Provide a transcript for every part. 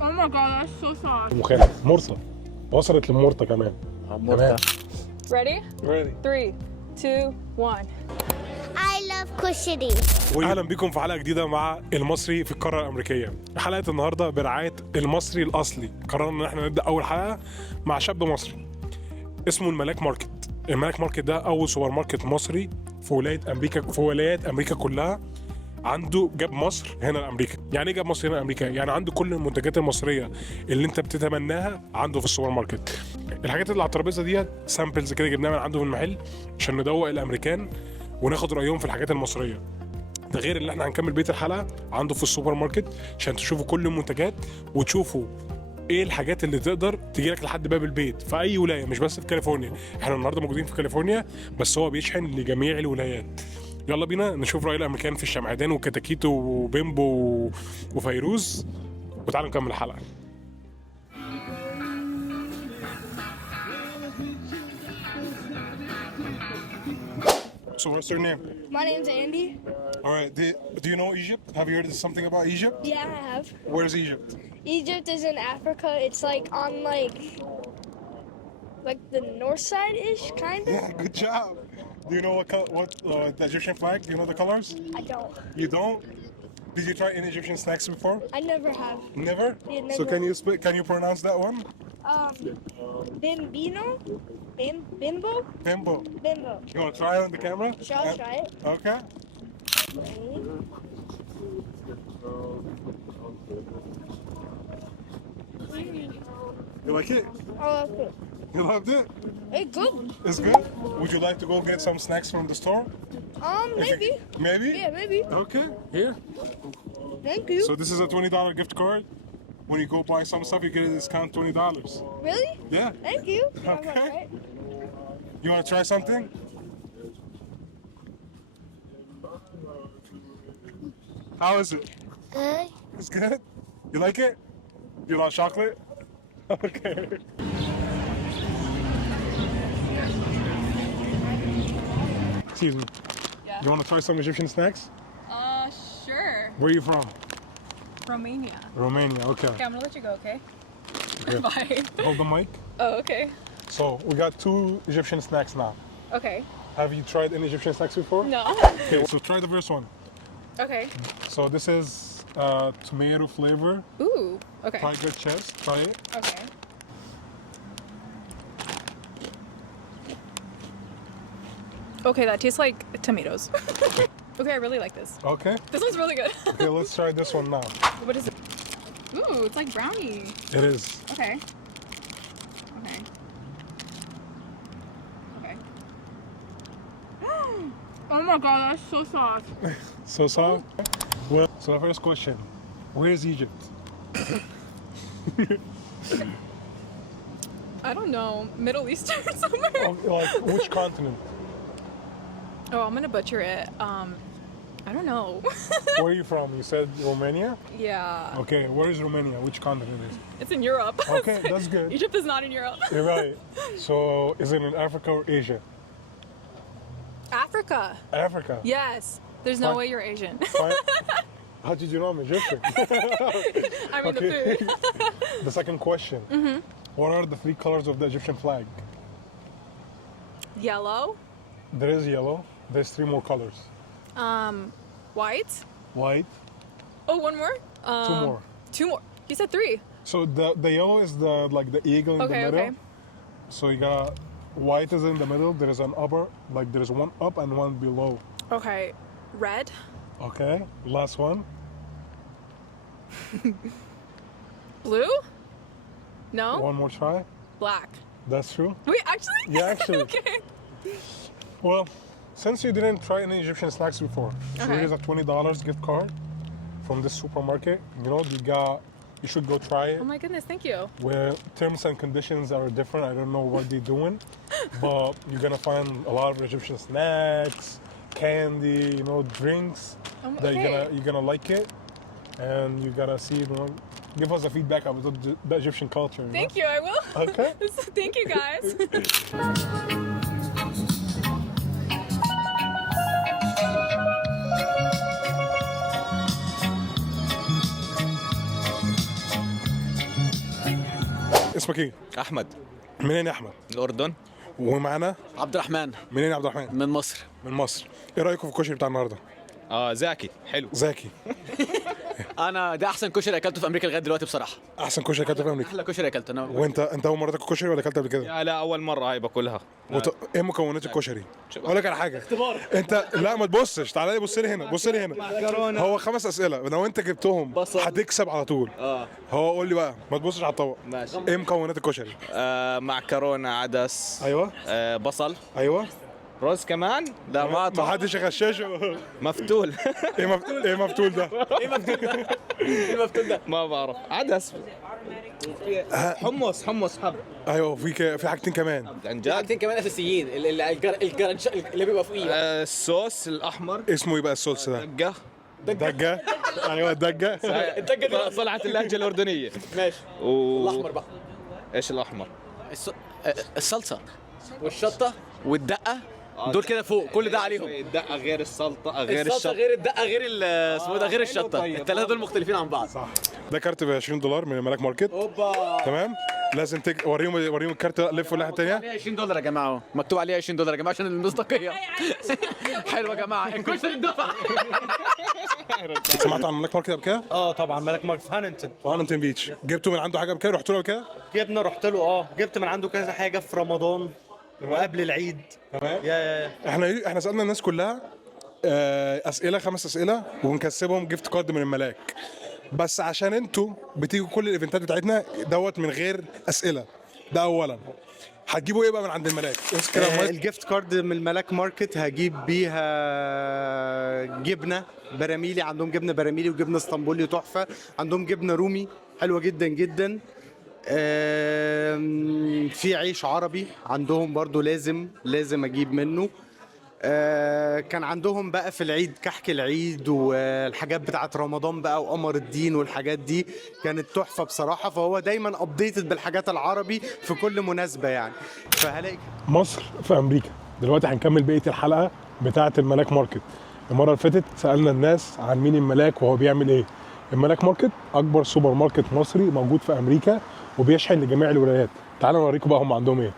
Oh my god, that's so soft. مخالف مرصة وصلت للمرطة كمان. مرطة. Ready? Ready. 3, 2, 1. I love كشري. واهلا بكم في حلقه جديده مع المصري في القاره الامريكيه. حلقه النهارده برعايه المصري الاصلي. قررنا ان احنا نبدا اول حلقه مع شاب مصري اسمه الملاك ماركت. الملاك ماركت ده اول سوبر ماركت مصري في ولايات امريكا كلها. جاب مصر هنا لامريكا. يعني ايه جاب مصر هنا لامريكا؟ يعني عنده كل المنتجات المصريه اللي انت بتتمناها عنده في السوبر ماركت. الحاجات اللي على الترابيزه ديت سامبلز كده جبناها من عنده في المحل عشان ندوق الامريكان وناخد رايهم في الحاجات المصريه. ده غير اللي احنا هنكمل بيت الحلقه عنده في السوبر ماركت عشان تشوفوا كل المنتجات وتشوفوا ايه الحاجات اللي تقدر تجيلك لحد باب البيت في اي ولايه، مش بس في كاليفورنيا. احنا النهارده موجودين في كاليفورنيا بس هو بيشحن لجميع الولايات. يلا بينا نشوف راي الامريكان في الشمعدان وكتاكيتو وبيمبو وفيروز وتعالوا نكمل الحلقه. So what's your name? My name's Andy. All right. Do you know Egypt? Have you heard something about Egypt? Yeah, I have. Where's Egypt? Egypt is in Africa. It's like on like the north side-ish, kind of. Yeah, good job. Do you know what the Egyptian flag? Do you know the colors? I don't. You don't? Did you try any Egyptian snacks before? I never have. Never? Yeah, never. So can you pronounce that one? Bimbino? Bimbo? Bimbo. Bimbo. You want to try it on the camera? Sure, I'll try it. Okay. You like it? I love it. You loved it? It's good. It's good? Would you like to go get some snacks from the store? Maybe. Maybe? Yeah, maybe. Okay, here. Thank you. So this is a $20 gift card. When you go buy some stuff, you get a discount $20. Really? Yeah. Thank you. Okay. You want to try something? How is it? Good. It's good? You like it? You like chocolate? Okay. Excuse me. Yeah. You want to try some Egyptian snacks? Sure. Where are you from? Romania. Romania, okay. Okay, I'm gonna let you go, okay? Okay. Bye. Hold the mic. Oh, okay. So, we got 2 Egyptian snacks now. Okay. Have you tried any Egyptian snacks before? No. Okay, so try the first one. Okay. So this is tomato flavor. Ooh. Okay. Tiger chest. Try it. Okay. Okay, that tastes like tomatoes. Okay, I really like this. Okay. This one's really good. Okay, let's try this one now. What is it? Ooh, it's like brownie. It is. Okay. Okay. Okay. Oh my god, that's so soft. So soft. Well, so the first question, where is Egypt? I don't know. Middle Eastern somewhere. Like which continent? Oh, I'm gonna butcher it. I don't know. Where are you from? You said Romania? Yeah. Okay, where is Romania? Which continent is it? It's in Europe. Okay, that's good. Egypt is not in Europe. You're right. So is it in Africa or Asia? Africa. Africa. Yes. There's no Fine. way you're Asian. Fine. How did you know I'm Egyptian? I mean Okay. the food. The second question. What are the 3 colors of the Egyptian flag? Yellow. There is yellow. There's 3 more colors. White. White. Oh, one more. 2 more. 2 more. You said 3. So the yellow is the eagle in the Okay, middle. okay. So you got white is in the middle. There is an upper, like there's one up and one below. Okay. Red. Okay. Last one. Blue. No. One more try. Black. That's true. Wait, actually? Yeah, actually. Okay. Well, since you didn't try any Egyptian snacks before, so Okay. here's a $20 gift card from this supermarket. You know, you should go try it. Oh my goodness, thank you. Where terms and conditions are different. I don't know what they're doing, but you're gonna find a lot of Egyptian snacks, candy, you know, drinks that Okay. you're gonna like it, and you gotta see, you know, give us a feedback about the Egyptian culture. You Thank you, I will. Okay. Thank you, guys. اسمك ايه؟ احمد. منين يا احمد؟ الاردن. ومعانا عبد الرحمن منين يا عبد الرحمن؟ من مصر. من مصر. ايه رايكم في الكشري بتاع النهارده؟ زاكي حلو. زاكي. انا ده احسن كشري اكلته في امريكا لغايه دلوقتي بصراحه. احسن كشري اكلته في امريكا. احلى كشري اكلته انا. وانت اول مره تاكل كشري ولا اكلت قبل كده؟ لا اول مره هاي باكلها. ايه مكونات الكشري؟ اقول لك على حاجه اختبار. انت لا ما تبصش، تعالى لي بص لي هنا، بص لي هنا. هو 5 اسئله لو انت جبتهم هتكسب على طول. هو قول لي بقى ما تبصش على الطبق. ماشي. ايه مكونات الكشري؟ معكرونه، عدس. ايوه. بصل. ايوه. رز كمان. ده ما حدش يغششه. مفتول. ايه مفتول ده؟ ايه المفتول ده؟ ما بعرف. عدس. حمص حب. ايوه في حاجتين كمان. عن جد. حاجتين كمان اساسيين الجرنش اللي بيبقى فوقيه. الصوص الاحمر. اسمه ايه بقى الصوص ده؟ دقه. دجه. ايوه الدجه. الدقه دي طلعت اللهجه الاردنيه. ماشي. الاحمر بقى. ايش الاحمر؟ الصلصه والشطه والدقه دول كده فوق، كل ده عليهم. الدقه غير السلطه غير الصلصه الشطه. غير الدقه غير اسمه ده غير الشطه. الثلاثه دول مختلفين عن بعض. صح. ده كارت ب $20 من الملاك ماركت. اوبا. تمام. لازم وريهم الكارت، لفوا الناحيه الثانيه. عليه $20 يا جماعه اهو، مكتوب عليه $20 يا جماعه عشان المصداقيه. حلو يا جماعه، الكشري اتدفع. سمعت عن الملاك ماركت قبل كده؟ طبعا ملك مارك في هانينتون. هانتن بيتش. جبتوا من عنده حاجه قبل كده؟ رحتوا له قبل كده؟ رحت له جبت من عنده كذا حاجه في رمضان وقبل العيد. تمام. يا احنا سالنا الناس كلها اسئله 5 اسئله ونكسبهم جيفت كارد من الملاك، بس عشان انتوا بتيجوا كل الايفنتات بتاعتنا دوت من غير اسئله. ده اولا. هتجيبوا ايه بقى من عند الملاك؟ امسك كده المايك. الجيفت كارد من الملاك ماركت هجيب بيها جبنه براميلي. عندهم جبنه براميلي وجبنه اسطنبولي تحفه. عندهم جبنه رومي حلوه جدا جدا. في عيش عربي عندهم برضو لازم اجيب منه. كان عندهم بقى في العيد كحك العيد والحاجات بتاعت رمضان بقى وقمر الدين والحاجات دي كانت تحفة بصراحة. فهو دايما ابديتد بالحاجات العربي في كل مناسبة يعني. فهلاقي مصر في امريكا. دلوقتي هنكمل بقيه الحلقه بتاعه الملاك ماركت. المره اللي فاتت سالنا الناس عن مين الملاك وهو بيعمل ايه. الملاك ماركت اكبر سوبر ماركت مصري موجود في امريكا وبيشحن لجميع الولايات. تعالوا نوريكم بقى هم عندهم ايه.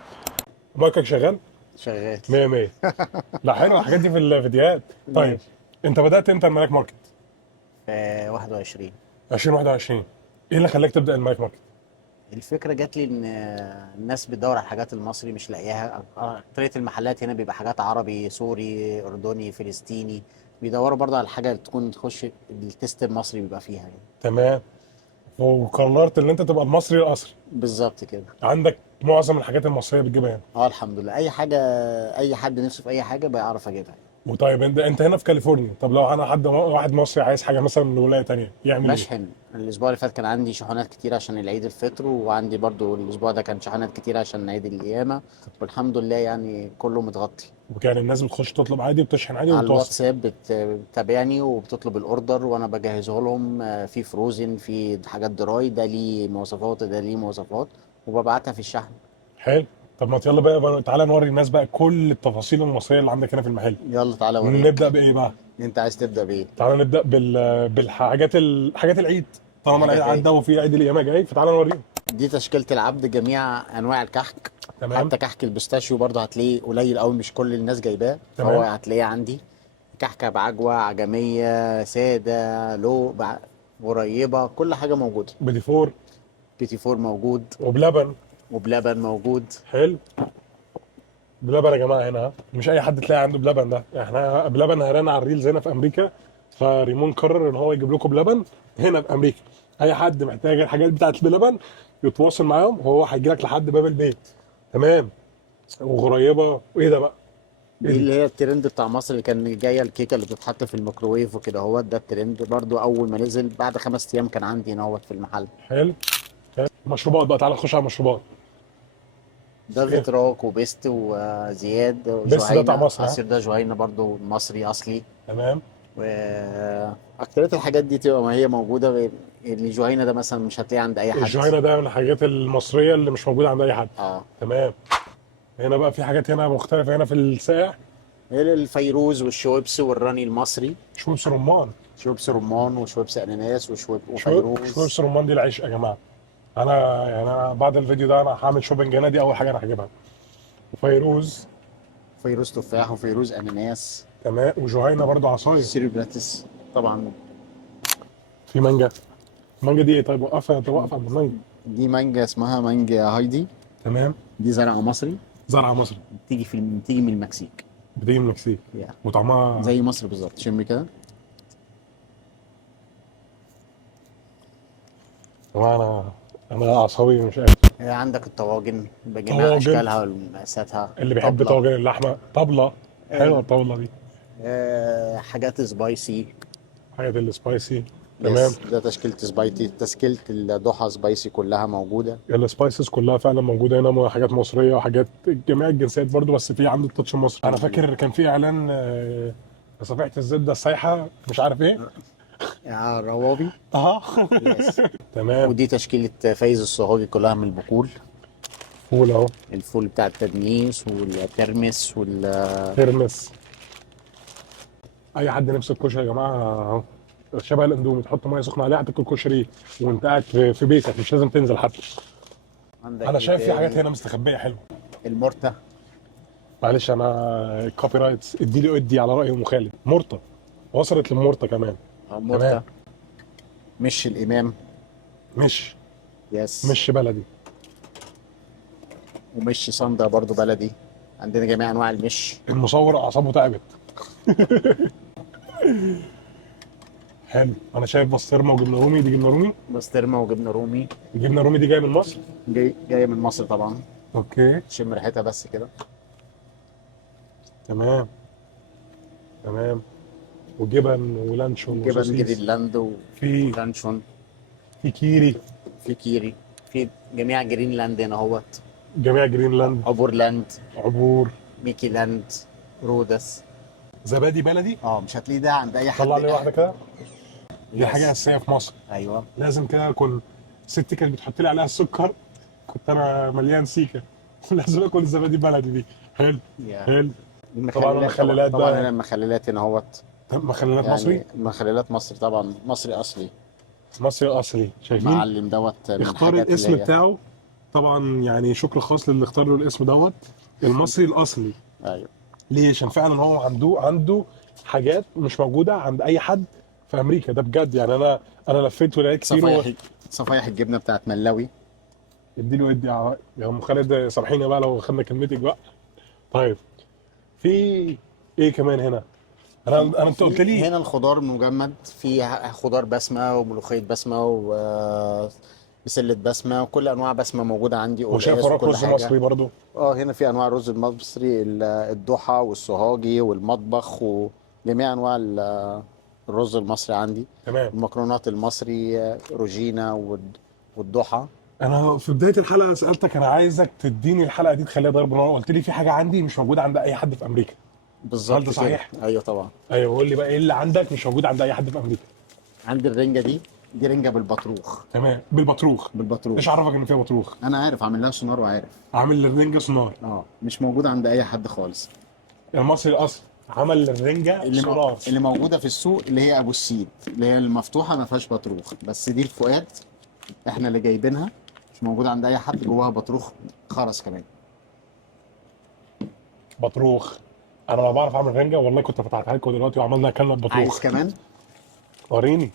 مايكك شغال؟ شغال 100 100. لا حلو الحاجات دي في الفيديوهات. طيب انت بدات امتى الملاك ماركت؟ 21. 2021. ايه اللي خلاك تبدا الملاك ماركت؟ الفكرة جات لي ان الناس بتدور على الحاجات المصري مش لاقياها. اكترية المحلات هنا بيبقى حاجات عربي، سوري، اردني، فلسطيني. بيدوروا برضه على حاجة تكون تخش التست المصري بيبقى فيها يعني. تمام. وقررت ان انت تبقى المصري الاصلي. بالظبط كده. عندك معظم الحاجات المصريه بتجيبها هنا. الحمد لله. اي حاجة، اي حد نفسه في اي حاجة بيعرف اجيبها. وطيب انت هنا في كاليفورنيا. طب لو انا واحد مصري عايز حاجه مثلا من ولايه تانية يعمل ايه؟ بشحن. الاسبوع اللي فات كان عندي شحنات كتير عشان العيد الفطر، وعندي برضو الاسبوع ده كان شحنات كتير عشان عيد القيامة، والحمد لله يعني كله متغطي. وكان الناس بتخش تطلب عادي وبتشحن عادي على وبتوصل. الواتساب بتتابعني وبتطلب الاوردر وانا بجهزه لهم. في فروزن، في حاجات دراي، ده ليه مواصفات ده ليه مواصفات، وببعتها في الشحن. حلو. طب ما يلا بقى تعالى نوري الناس بقى كل التفاصيل المصريه اللي عندك هنا في المحل. يلا تعالى اوريك. نبدا بايه بقى؟ انت عايز تبدا بايه؟ تعالى نبدا حاجات العيد. طالما العيد عدى وفي عيد القيامه جاي فتعالى نوريهم. دي تشكيله العبد، جميع انواع الكحك. تمام. حتى كحك البيستاشيو برضه هتلاقيه قليل قوي، مش كل الناس جايباه، تمام. فهو هتلاقيه عندي. كحكه بعجوه، عجميه، ساده، لو قريبه، كل حاجه موجوده. بديفور. بيتي فور موجود، وبلبن. وبلبن موجود. حلو. بلبن يا جماعه هنا مش اي حد تلاقي عنده بلبن. ده احنا بلبن هرانا على الريلز هنا في امريكا، فريمون قرر ان هو يجيب لكم بلبن هنا في امريكا. اي حد محتاج الحاجات بتاعت بلبن يتواصل معاهم وهو هيجي لك لحد باب البيت. تمام. وقريبه. وايه ده بقى؟ دي اللي هي الترند بتاع مصر اللي كان جايه، الكيكه اللي بتتحط في الميكروويف وكده. هو ده الترند برضو. اول ما نزل بعد 5 ايام كان عندي هنا في المحل. حلو. مشروبات بقى، تعالى نخش على المشروبات. ده فيتراك وبيست وزياد بيست ده بتاع مصر. عصير ده جهينة برضو مصري اصلي. تمام. واكترية الحاجات دي تبقى ما هي موجوده. اللي جهينة ده مثلا مش هتلاقيه عند اي حد. الجهينة ده من الحاجات المصريه اللي مش موجوده عند اي حد. تمام. هنا بقى في حاجات هنا مختلفه هنا في الساقع. الفيروز والشويبس والراني المصري. شويبس رمان. شويبس رمان وشويبس اناناس وفيروز. شويبس رمان دي العيش يا جماعه. انا بعد الفيديو ده انا هعمل شوبنج هنا، دي اول حاجه انا هجيبها. وفيروز. فيروز تفاح وفيروز اناناس. تمام. وجهينه برضو عصاير. سيريبراتس طبعا. في مانجا. المانجا دي ايه؟ طيب وقفها، انت واقفه عند المانجا. دي مانجا اسمها مانجا هايدي. تمام. دي زرع مصري، زرع مصري. بتيجي من المكسيك. بتيجي من المكسيك. Yeah. وطعمها زي مصر بالظبط. شم كده. طبعا انا اعصابي مش قادر. عندك الطواجن بجميع طواجن. اشكالها ومقاساتها. اللي بيحب طبلة. طاجن اللحمه طبله. حلوه الطاوله دي. حاجات سبايسي. حاجات السبايسي. تمام. ده تشكيلة سبايسي، تشكيلة الضحى سبايسي كلها موجودة. السبايسز كلها فعلا موجوده هنا، حاجات مصريه وحاجات جميع الجنسيات برضو، بس في عنده التاتش المصري. انا فاكر كان في اعلان صفيحه الزبده السايحه مش عارف ايه. يا روابي. اه. يس. تمام. ودي تشكيلة فايز الصهاجي كلها من البقول. فول اهو. الفول بتاع التدميس والترمس ترمس. اي حد نفسه الكشري يا جماعه اهو، شبه الاندومي، تحط ميه سخنه عليها هتاكل كشري وانت قاعد في بيتك، مش لازم تنزل حتى. عندك انا شايف في تاني؟ حاجات هنا مستخبيه حلوه. المرتة. معلش انا الكوبي رايتس ادي على راي ام خالد. مرته وصلت للمرته كمان. مرتة. تمام. مش الإمام. مش يس. بلدي. ومش صندة برضو بلدي. عندنا جميع أنواع المش. المصور اعصابه تعبت. حلو. انا شايف بسطرمه وجبنه رومي. دي جبنه رومي. بسطرمة وجبنة رومي. الجبنه الرومي دي جايه من مصر. جاية من مصر طبعا. اوكي. شم ريحتها بس كده. تمام. تمام. وجبن ولانشون جبن وسوسيس. جرينلاند في ولانشون. في كيري. في كيري. في جميع جرينلاند هنا اهوت. جميع جرينلاند. عبورلاند. عبور. ميكي لاند. رودس. زبادي بلدي. مش هتلاقيه ده عند اي حد. طلع لي واحده كده. دي يس. حاجه اساسيه في مصر. ايوه. لازم كده اكون ستي كانت بتحط لي عليها السكر، كنت انا مليان سيكه. لازم اكل الزبادي بلدي دي. حلو. حلو. طبعا المخللات طبعا بقى. هنا المخللات هنا اهوت. مخللات مصري. يعني مخللات مصر طبعا، مصري اصلي. مصري اصلي. شايفين معلم دوت من اختار الحاجات الاسم اللي هي- بتاعه. طبعا يعني شكر خاص للي اختار له الاسم دوت، المصري الاصلي. ايوه. ليه؟ عشان فعلا هو عنده حاجات مش موجوده عند اي حد في امريكا. ده بجد يعني. انا لفيت ولقيت كتير. صفايح الجبنه بتاعت ملاوي. ادي يا ام خالد، سامحيني بقى لو خدنا كلمتك بقى. طيب في ايه كمان هنا؟ انت قلت لي هنا الخضار مجمد، في خضار بسمه وملوخيه بسمه وبسله بسمه وكل انواع بسمه موجوده عندي. وشايف قلقاس وراك وكل رز حاجة. مصري برضو. هنا في انواع الرز المصري، الضحى والسوهاجي والمطبخ وجميع انواع الرز المصري عندي. تمام. المكرونات المصري روجينا والضحى. انا في بدايه الحلقه سالتك انا عايزك تديني الحلقه دي تخليها ضرب نار، قلت لي في حاجه عندي مش موجوده عند اي حد في امريكا. بالظبط. هل ده صحيح؟ كده. ايوه طبعا. ايوه قول لي بقى ايه اللي عندك مش موجود عند اي حد في امريكا. عندي الرنجه دي رنجه بالبطروخ. تمام. بالبطروخ. ايش عرفك ان فيها بطروخ؟ انا عارف، عامل لها سونار وعارف. عامل الرنجه سونار. مش موجوده عند اي حد خالص. المصري الاصل عمل الرنجه سونار. اللي موجوده في السوق اللي هي ابو السيد، اللي هي المفتوحه ما فيهاش بطروخ، بس دي الفؤاد احنا اللي جايبينها، مش موجوده عند اي حد. جواها بطروخ خرس كمان. بطروخ. انا لو بعرف اعمل رنجه والله كنت فتحتها لكم دلوقتي وعملنا اكلنا ببطروخ. عايز كمان؟ وريني.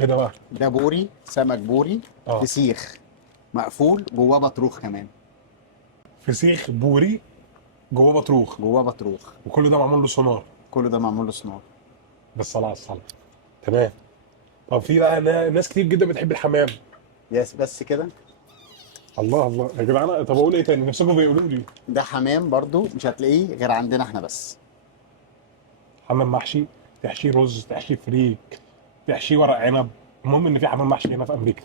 ايه ده بقى؟ ده بوري، سمك بوري. فسيخ مقفول جواه بطروخ كمان. فسيخ بوري جواه بطروخ. وكل ده معمول له سونار. بالصلاه على الصلاه. تمام. طب في بقى ناس كتير جدا بتحب الحمام. بس كده. الله يا جدعان. طب اقول ايه تاني؟ نفسكم بيقولوا لي ده حمام برضو مش هتلاقيه غير عندنا احنا بس. حمام محشي، تحشيه رز، تحشيه فريك، تحشيه ورق عنب. المهم ان في حمام محشي هنا في امريكا.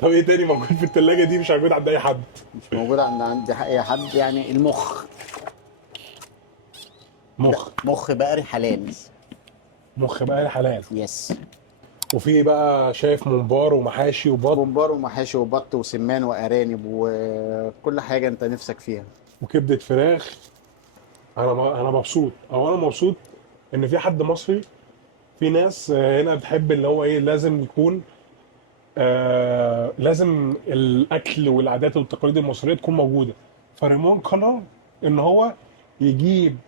طب ايه تاني موجود في الثلاجه دي مش موجود عند اي حد؟ مش موجود عند اي حد. يعني المخ. مخ بقري حلال. مخ بقري حلال. يس. وفي بقى شايف ممبار ومحاشي وبط. ممبار ومحاشي وبط وسمان وارانب وكل حاجه انت نفسك فيها. وكبده فراخ. انا مبسوط، انا مبسوط ان في حد مصري. في ناس هنا بتحب اللي هو ايه، لازم يكون لازم الاكل والعادات والتقاليد المصريه تكون موجوده. فريمون قرر ان هو يجيب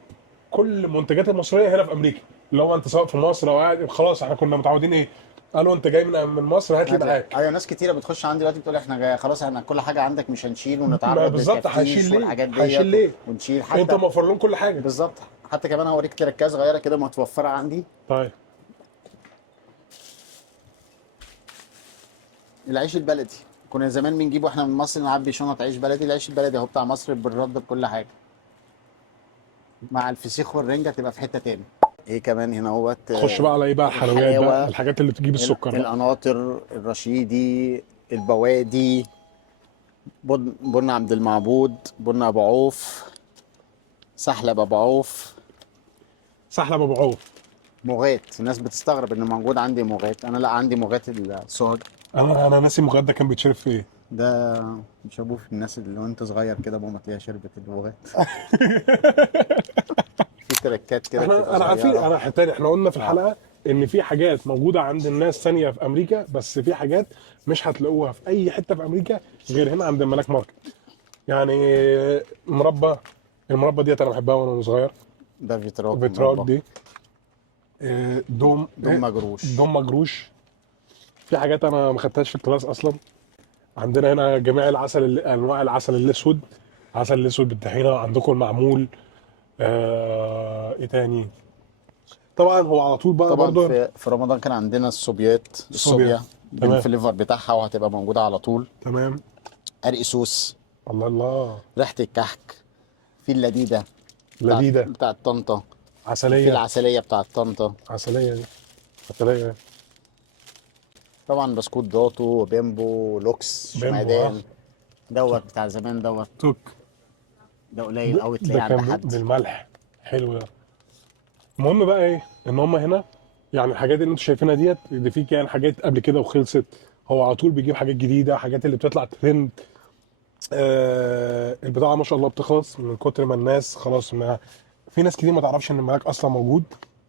كل المنتجات المصريه هنا في امريكا، اللي هو انت سواء في مصر او قاعد خلاص احنا كنا متعودين ايه، قالوا انت جاي من مصر هات لي معاك. ايوه ناس كتيره بتخش عندي دلوقتي بتقول احنا جاي خلاص احنا كل حاجه عندك مش هنشيل ونتعرض بالظبط، للتفتيش هشيل ليه؟ والحاجات ديت هشيل ليه؟ ونشيل انت حتى موفر لهم كل حاجه. بالظبط. حتى كمان هوريك تركات صغيره كده متوفره عندي. طيب العيش البلدي كنا زمان بنجيبه احنا من مصر نعبي شنط عيش بلدي. العيش البلدي اهو بتاع مصر بالرد بكل حاجه، مع الفسيخ والرنجه تبقى في حته تاني. ايه كمان هنا اهوت تخش بقى على ايه بقى؟ الحلويات بقى، الحلاوة، الحاجات اللي بتجيب السكر بقى. القناطر، الرشيدي، البوادي، بن عبد المعبود، بن ابو عوف، سحلب ابو عوف، سحلب ابو عوف. مغات. الناس بتستغرب ان موجود عندي مغات، انا لا عندي مغات الصهد. انا ناسي مغاد ده كان بيتشرب في ايه؟ ده مش ابوه في الناس اللي وانت صغير كده ماما تلاقيها شربت المغات. في تركات كده انا عارفين. انا تاني احنا قلنا في الحلقه ان في حاجات موجوده عند الناس ثانيه في امريكا، بس في حاجات مش هتلاقوها في اي حته في امريكا غير هنا عند الملاك ماركت. يعني المربى ديت انا بحبها وانا صغير. ده فيتراك. فيتراك دي دوم مجروش. دوم مجروش. في حاجات انا ما خدتهاش في الكلاس اصلا. عندنا هنا جميع العسل، انواع العسل الاسود، عسل الاسود بالطحينه. عندكم المعمول. ايه تاني؟ طبعا هو على طول بقى طبعا برضو في رمضان كان عندنا الصوبيات، الصوبيا تمام. بالفليفر بتاعها وهتبقى موجوده على طول. تمام. عرق سوس، الله الله. ريحه الكحك. في اللذيذه لذيذه بتاعت طنطا. في عسليه. العسليه بتاعت طنطا. عسليه دي عسليه. طبعا بسكوت داتو، بيمبو، لوكس، بيمبو، شمعدان. دوت بتاع زمان دوت. توك. ده قليل قوي ده تلاقيه عند كان حد. بالملح. حلو ده. المهم بقى ايه؟ ان هم هنا يعني الحاجات اللي انتوا شايفينها ديت اللي في كان حاجات قبل كده وخلصت. هو على طول بيجيب حاجات جديده، حاجات اللي بتطلع ترند. البضاعه ما شاء الله بتخلص من كتر ما الناس خلاص. ما في ناس كتير ما تعرفش ان الملاك اصلا موجود.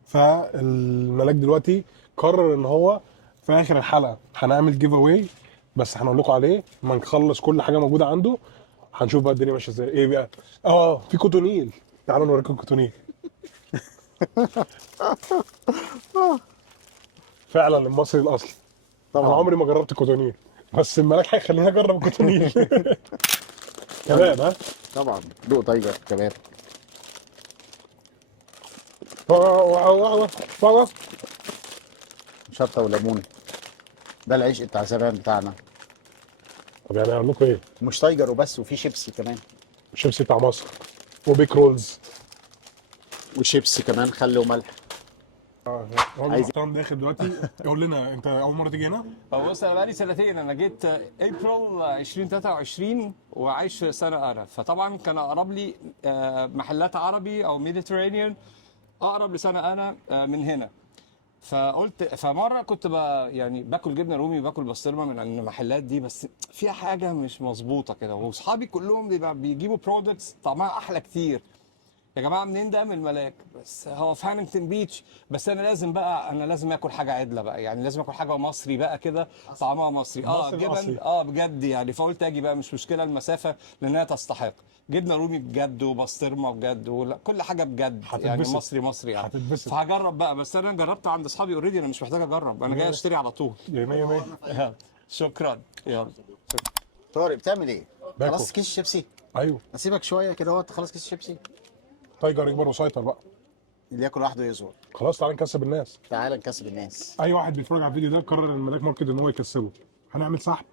فالملاك دلوقتي قرر ان هو في اخر الحلقه هنعمل جيف اواي، بس هنقول لكم عليه لما نخلص كل حاجه موجوده عنده. هنشوف بقى الدنيا ماشيه ازاي. ايه بقى؟ في كوتونيل. تعالوا نوريكم الكوتونيل. فعلا المصري الاصلي. طبعا انا عمري ما جربت كوتونيل، بس الملاك هيخليني اجرب الكوتونيل. كباب. ها طبعا دوق تايجر كباب. شطه وليمون. ده العيش بتاع زمان بتاعنا. طب يعني اقول لكم ايه؟ مش تايجر وبس، وفي شيبسي كمان. شيبسي بتاع مصر وبيك رولز. وشيبسي كمان خل وملح. راجل محترم داخل دلوقتي. يقول لنا انت اول مره تيجي هنا؟ بص انا بقالي سنتين. انا جيت ابريل 2023 وعايش سنه انا، فطبعا كان اقرب لي محلات عربي او ميديترينيان اقرب لسنه انا من هنا. فمره كنت يعني باكل جبنه رومي وباكل بسطرمه من المحلات دي، بس فيها حاجه مش مظبوطه كده. واصحابي كلهم بيجيبوا برودكتس طعمها احلى كتير. يا جماعه منين ده؟ من الملاك. بس هو في هانينغتون بيتش. بس انا لازم اكل حاجه عدله بقى، يعني لازم اكل حاجه مصري بقى كده طعمها مصري. جبن بجد يعني. فقلت اجي بقى، مش مشكله المسافه لانها تستحق. جبنه رومي بجد وبسطرمه بجد وكل حاجه بجد. يعني مصري يعني. هتتبسط. فهجرب بقى. بس انا جربت عند اصحابي اوريدي، انا مش محتاج اجرب، انا جاي اشتري على طول. يا مية. شكرا. يلا. طارق بتعمل ايه؟ باكل. خلاص كيس شيبسي. ايوه اسيبك شويه كده اهو تخلص كيس شيبسي. تايجر يكبر وسيطر بقى. اللي ياكل لوحده يزور. خلاص تعالى نكسب الناس. تعالى نكسب الناس. اي واحد بيتفرج على الفيديو ده قرر الملاك ماركت ان هو يكسبه. هنعمل سحب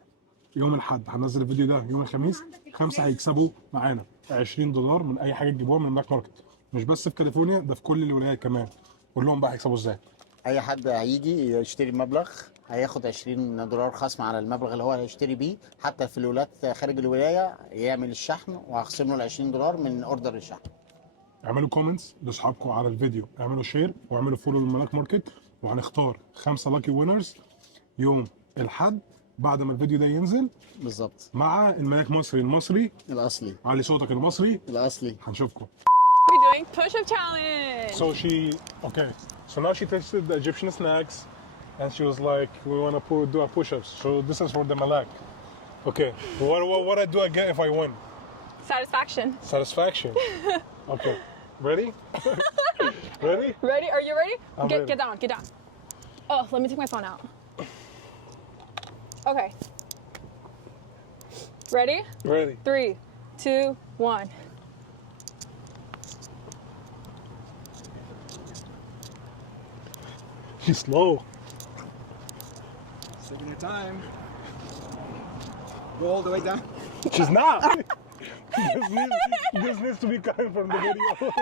يوم الاحد. هننزل الفيديو ده يوم الخميس. 5 هيكسبوا معانا $20 من اي حاجه تجيبوها من الملاك ماركت. مش بس في كاليفورنيا، ده في كل الولايات كمان. قول لهم بقى هيكسبوا ازاي. اي حد هيجي يشتري مبلغ هياخد $20 خصم على المبلغ اللي هو هيشتري بيه. حتى في الولايات خارج الولايه يعمل الشحن وهخصم له $20 من اوردر الشحن. اعملوا كومنتس لاصحابكم على الفيديو، اعملوا شير واعملوا فولو للملاك ماركت، وهنختار 5 لاكي وينرز يوم الاحد بعد ما الفيديو ده ينزل بالظبط. مع الملاك المصري الاصلي. علي صوتك المصري. الاصلي. هنشوفكم. We're doing push-up challenge. So now she tasted the Egyptian snacks and she was like, "We want to do a push-ups." So this is for the Malak. Okay. What I do I get if I win? Satisfaction. Satisfaction. Okay. Ready? Ready? Ready? Are you ready? I'm ready. Get down. Get down. Oh, let me take my phone out. Okay. Ready? Ready. 3, 2, 1. She's slow. Taking your time. Go all the way down. She's not. This needs to be cut from the video.